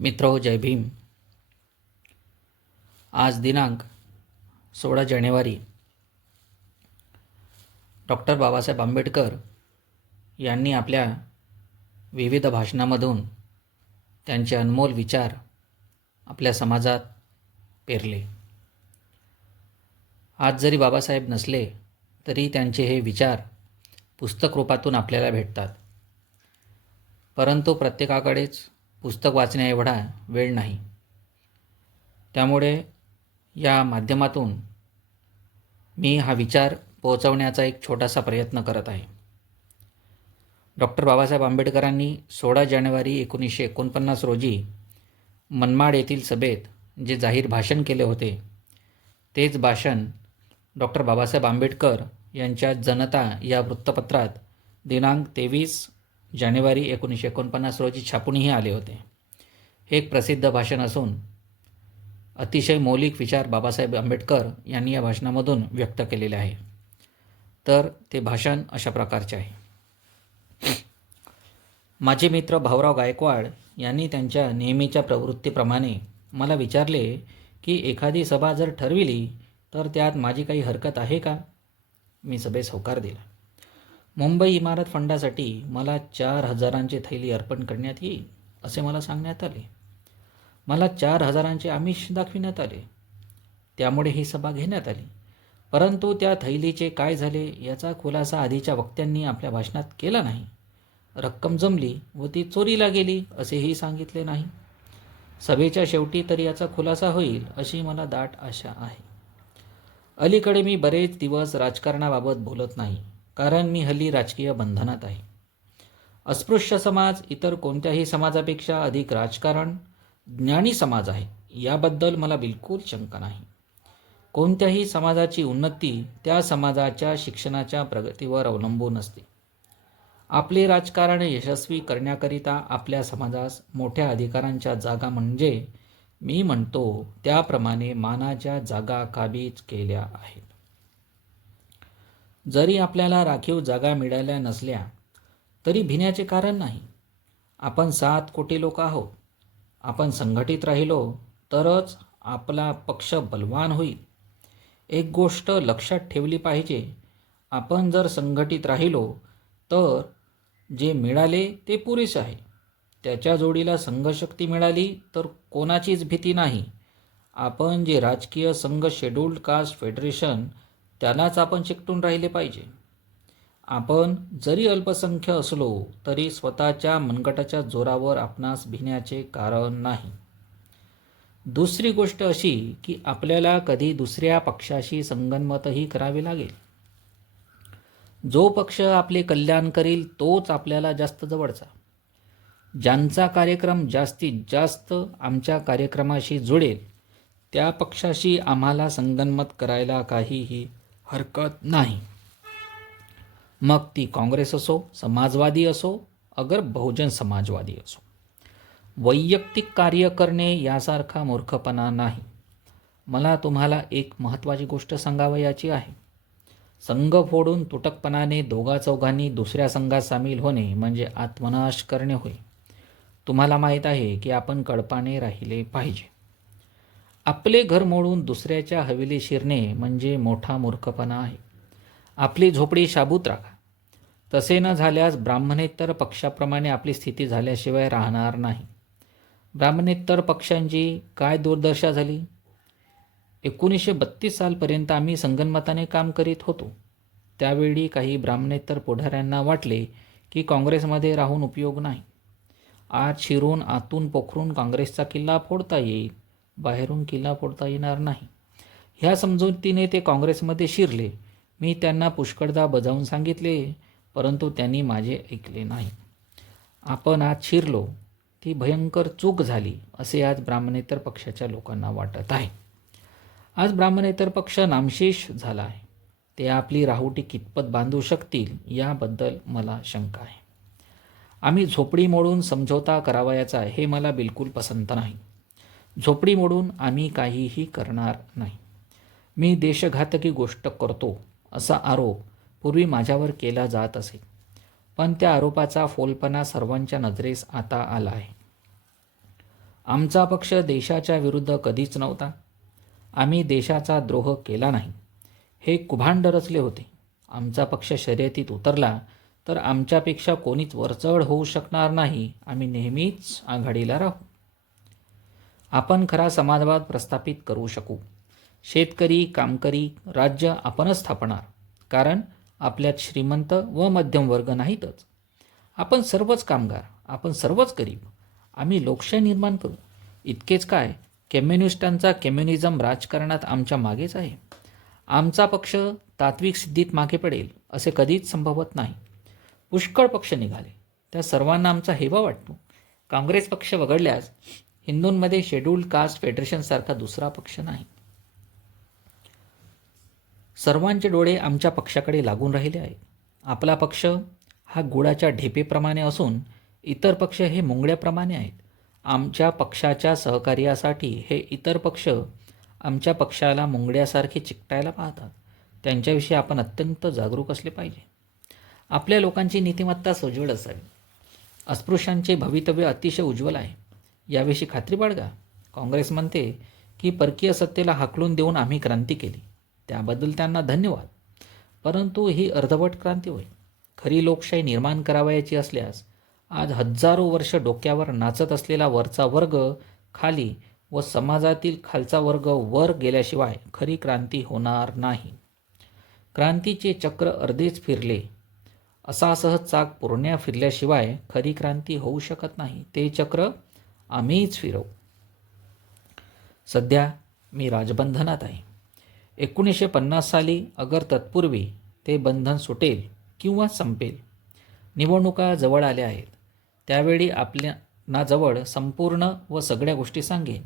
मित्र जय भीम. आज दिनांक 16 जानेवारी डॉक्टर बाबासाहेब आंबेडकर यांनी आपल्या विविध भाषणामधून त्यांचे अनमोल विचार आपल्या समाजात पेरले. आज जरी बाबासाहेब नसले तरी त्यांचे हे विचार पुस्तक रूपातून आपल्याला भेटतात. परंतु प्रत्येकाकडेच पुस्तक वाचण्या एवढा वेळ नाही. त्यामुळे या माध्यमातून मी हा विचार पोहोचवण्याचा एक छोटासा प्रयत्न करत आहे. डॉक्टर बाबासाहेब आंबेडकरांनी 16 जानेवारी 1949 रोजी मनमाड येथील सभेत जे जाहीर भाषण केले होते तेच भाषण डॉक्टर बाबासाहेब आंबेडकर यांच्या जनता या वृत्तपत्रात दिनांक 23 जानेवारी 1949 रोजी छापूनही आले होते. हे एक प्रसिद्ध भाषण असून अतिशय मौलिक विचार बाबासाहेब आंबेडकर यांनी या भाषणामधून व्यक्त केलेले आहे. तर ते भाषण अशा प्रकारचे आहे. माझे मित्र भाऊराव गायकवाड यांनी त्यांच्या नेहमीच्या प्रवृत्तीप्रमाणे मला विचारले की एखादी सभा जर ठरविली तर त्यात माझी काही हरकत आहे का? मी सभेस होकार दिला. मुंबई इमारत फंडासाठी मला 4,000ची थैली अर्पण करण्यात येईल असे मला सांगण्यात आले. मला 4,000चे आमिष दाखविण्यात आले. त्यामुळे ही सभा घेण्यात आली. परंतु त्या थैलीचे काय झाले याचा खुलासा आधीच्या वक्त्यांनी आपल्या भाषणात केला नाही. रक्कम जमली व ती चोरीला गेली असेही सांगितले नाही. सभेच्या शेवटी तरी याचा खुलासा होईल अशी मला दाट आशा आहे. अलीकडे मी बरेच दिवस राजकारणाबाबत बोलत नाही, कारण मी हल्ली राजकीय बंधनात आहे. अस्पृश्य समाज इतर कोणत्याही समाजापेक्षा अधिक राजकारण ज्ञानी समाज आहे याबद्दल मला बिलकुल शंका नाही. कोणत्याही समाजाची उन्नती त्या समाजाच्या शिक्षणाच्या प्रगतीवर अवलंबून असते. आपले राजकारण यशस्वी करण्याकरिता आपल्या समाजास मोठ्या अधिकारांच्या जागा म्हणजे मी म्हणतो त्याप्रमाणे मानाच्या जागा काबीज केल्या आहेत. जरी आपल्याला राखीव जागा मिळाल्या नसल्या तरी भिण्याचे कारण नाही. आपण 7 कोटी लोक आहोत. आपण संघटित राहिलो तरच आपला पक्ष बलवान होईल. एक गोष्ट लक्षात ठेवली पाहिजे, आपण जर संघटित राहिलो तर जे मिळाले ते पुरेसे आहे. त्याच्या जोडीला संघशक्ती मिळाली तर कोणाचीच भीती नाही. आपण जे राजकीय संघ शेड्यूल्ड कास्ट फेडरेशन त्यालाच आपण चिकटून राहिले पाहिजे. आपण जरी अल्पसंख्य असलो तरी स्वतःच्या मनगटाच्या जोरावर आपणास भिण्याचे कारण नाही. दुसरी गोष्ट अशी की आपल्याला कधी दुसऱ्या पक्षाशी संगनमतही करावे लागेल. जो पक्ष आपले कल्याण करील तोच आपल्याला जास्त जवळचा. ज्यांचा कार्यक्रम जास्तीत जास्त आमच्या कार्यक्रमाशी जुळेल त्या पक्षाशी आम्हाला संगनमत करायला काहीही हरकत नाही. मग ती काँग्रेस असो, समाजवादी असो, अगर बहुजन समाजवादी असो. वैयक्तिक कार्य करणे यासारखा मूर्खपणा नाही. मला तुम्हाला एक महत्त्वाची गोष्ट सांगावयाची आहे. संघ फोडून तुटकपणाने दोघाचौघांनी दुसऱ्या संघात सामील होणे म्हणजे आत्मनाश करणे होय. तुम्हाला माहीत आहे की आपण कळपाने राहिले पाहिजे. आपले घर मोडून दुसऱ्याच्या हवेली शिरणे म्हणजे मोठा मूर्खपणा आहे. आपली झोपडी शाबूत राखा. तसे न झाल्यास ब्राह्मणेतर पक्षाप्रमाणे आपली स्थिती झाल्याशिवाय राहणार नाही. ब्राह्मणेतर पक्षांची काय दुर्दशा झाली. 1932 सालपर्यंत आम्ही संगनमताने काम करीत होतो. त्यावेळी काही ब्राह्मणेतर पुढाऱ्यांना वाटले की काँग्रेसमध्ये राहून उपयोग नाही. आत शिरून आतून पोखरून काँग्रेसचा किल्ला फोडता येईल, बाहेरून किल्ला फोडता येणार नाही. ह्या समजुतीने ते काँग्रेसमध्ये शिरले. मी त्यांना पुष्कळदा बजावून सांगितले, परंतु त्यांनी माझे ऐकले नाही. आपण आत शिरलो ती भयंकर चूक झाली असे आज ब्राह्मणेतर पक्षाच्या लोकांना वाटत आहे. आज ब्राह्मणेतर पक्ष नामशेष झाला आहे. ते आपली राहुटी कितपत बांधू शकतील याबद्दल मला शंका आहे. आम्ही झोपडी मोडून समझोता करावयाचा हे मला बिलकुल पसंत नाही. झोपडी मोडून आम्ही काहीही करणार नाही. मी देशघातकी गोष्ट करतो असा आरोप पूर्वी माझ्यावर केला जात असे, पण त्या आरोपाचा फोलपणा सर्वांच्या नजरेस आता आला आहे. आमचा पक्ष देशाच्या विरुद्ध कधीच नव्हता. आम्ही देशाचा द्रोह केला नाही. हे कुभांड रचले होते. आमचा पक्ष शर्यतीत उतरला तर आमच्यापेक्षा कोणीच वरचढ होऊ शकणार नाही. आम्ही नेहमीच आघाडीला राहू. आपण खरा समाजवाद प्रस्थापित करू शकू. शेतकरी, कामकरी राज्य आपणच स्थापणार. कारण आपल्यात श्रीमंत व मध्यम वर्ग नाहीतच. आपण सर्वच कामगार, आपण सर्वच गरीब. आम्ही लोकशाही निर्माण करू. इतकेच काय, कम्युनिस्टांचा कम्युनिझम राजकारणात आमच्या मागेच आहे. आमचा पक्ष तात्विक सिद्धीत मागे पडेल असे कधीच संभवत नाही. पुष्कळ पक्ष निघाले, त्या सर्वांना आमचा हेवा वाटतो. काँग्रेस पक्ष वगळल्यास हिंदूंमध्ये शेड्यूल्ड कास्ट फेडरेशनसारखा दुसरा पक्ष नाही. सर्वांचे डोळे आमच्या पक्षाकडे लागून राहिले आहेत. आपला पक्ष हा गुळाच्या ढेपेप्रमाणे असून इतर पक्ष हे मुंगळ्याप्रमाणे आहेत. आमच्या पक्षाच्या सहकार्यासाठी हे इतर पक्ष आमच्या पक्षाला मुंगळ्यासारखे चिकटायला पाहतात. त्यांच्याविषयी आपण अत्यंत जागरूक असले पाहिजे. आपल्या लोकांची नीतिमत्ता सोज्वळ असावी. अस्पृश्यांचे भवितव्य अतिशय उज्ज्वल आहे, याविषयी खात्री बाळगा. काँग्रेस म्हणते की परकीय सत्तेला हाकलून देऊन आम्ही क्रांती केली. त्याबद्दल त्यांना धन्यवाद. परंतु ही अर्धवट क्रांती होय. खरी लोकशाही निर्माण करावयाची असल्यास आज हजारो वर्ष डोक्यावर नाचत असलेला वरचा वर्ग खाली व समाजातील खालचा वर्ग वर गेल्याशिवाय खरी क्रांती होणार नाही. क्रांतीचे चक्र अर्धेच फिरले असा सहज चाक पूर्ण फिरल्याशिवाय खरी क्रांती होऊ शकत नाही. ते चक्र आम्हीच फिरवू. सध्या मी राजबंधनात आहे. 1950 साली अगर तत्पूर्वी ते बंधन सुटेल किंवा संपेल. निवडणुका जवळ आल्या आहेत. त्यावेळी आपल्याजवळ संपूर्ण व सगळ्या गोष्टी सांगेन.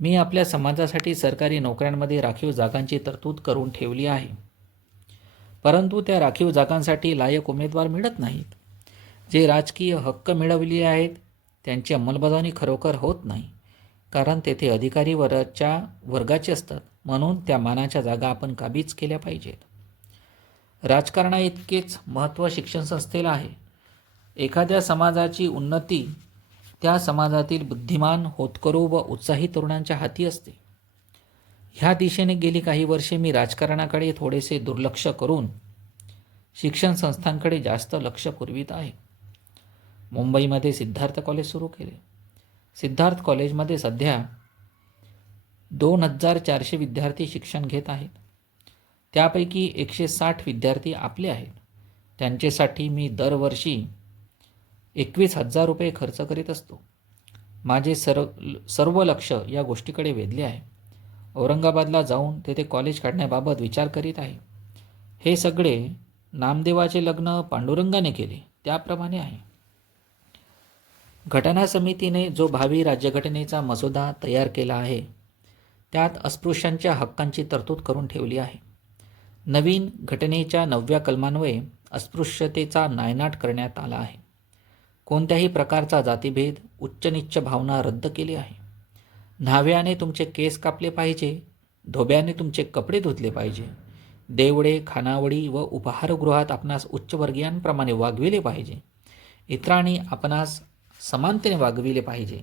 मी आपल्या समाजासाठी सरकारी नोकऱ्यांमध्ये राखीव जागांची तरतूद करून ठेवली आहे. परंतु त्या राखीव जागांसाठी लायक उमेदवार मिळत नाहीत. जे राजकीय हक्क मिळवले आहेत त्यांची अंमलबजावणी खरोखर होत नाही. कारण तेथे अधिकारी वरच्या वर्गाचे असतात. म्हणून त्या मानाच्या जागा आपण काबीज केल्या पाहिजेत. राजकारणाइतकेच महत्त्व शिक्षण संस्थेला आहे. एखाद्या समाजाची उन्नती त्या समाजातील बुद्धिमान, होतकरू व उत्साही तरुणांच्या हाती असते. ह्या दिशेने गेली काही वर्षे मी राजकारणाकडे थोडेसे दुर्लक्ष करून शिक्षण संस्थांकडे जास्त लक्ष पुरवित आहे. मुंबईमध्ये सिद्धार्थ कॉलेज सुरू केले. सिद्धार्थ कॉलेजमध्ये सध्या 2400 विद्यार्थी शिक्षण घेत आहेत. त्यापैकी 160 विद्यार्थी आपले आहेत. त्यांच्यासाठी मी दरवर्षी 21,000 रुपये खर्च करीत असतो. माझे सर्व लक्ष या गोष्टीकडे वेधले आहे. औरंगाबादला जाऊन तेथे कॉलेज काढण्याबाबत विचार करीत आहे. हे सगळे नामदेवाचे लग्न पांडुरंगाने केले त्याप्रमाणे आहे. घटना समितीने जो भावी राज्यघटनेचा मसुदा तयार केला आहे त्यात अस्पृश्यांच्या हक्कांची तरतूद करून ठेवली आहे. नवीन घटनेच्या 9व्या कलमान्वये अस्पृश्यतेचा नायनाट करण्यात आला आहे. कोणत्याही प्रकारचा जातीभेद, उच्च-नीच भावना रद्द केली आहे. न्हाव्याने तुमचे केस कापले पाहिजे, धोब्याने तुमचे कपडे धुतले पाहिजे, देवडे, खानावळी व उपहारगृहात आपणास उच्चवर्गीयांप्रमाणे वागविले पाहिजे, इतरांनी आपणास समानतेने वागविले पाहिजे.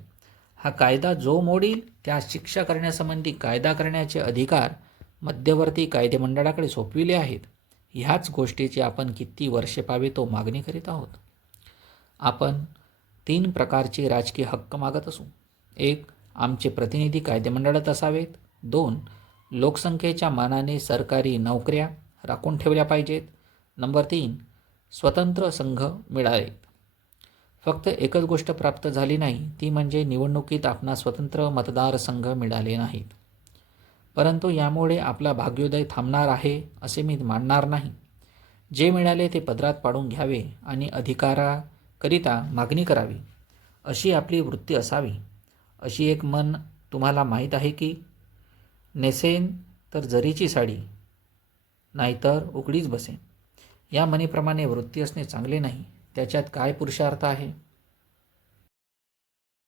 हा कायदा जो मोडील त्यास शिक्षा करण्यासंबंधी कायदा करण्याचे अधिकार मध्यवर्ती कायदेमंडळाकडे सोपविले आहेत. ह्याच गोष्टीची आपण किती वर्षे पावे तो मागणी करीत आहोत. आपण 3 प्रकारचे राजकीय हक्क मागत असू. 1. आमचे प्रतिनिधी कायदेमंडळात असावेत. 2. लोकसंख्येच्या मानाने सरकारी नोकऱ्या राखून ठेवल्या पाहिजेत. नंबर 3. स्वतंत्र संघ मिळावेत. फक्त एकच गोष्ट प्राप्त झाली नाही, ती म्हणजे निवडणुकीत आपणास स्वतंत्र मतदारसंघ मिळाले नाहीत. परंतु यामुळे आपला भाग्योदय थांबणार आहे असे मी मानणार नाही. जे मिळाले ते पदरात पाडून घ्यावे आणि अधिकाराकरिता मागणी करावी अशी आपली वृत्ती असावी. अशी एक मन तुम्हाला माहीत आहे की? नेसेन तर जरीची साडी, नाहीतर उघडीच बसेन. या मनीप्रमाणे वृत्ती असणे चांगले नाही. त्याच्यात काय पुरुषार्थ आहे?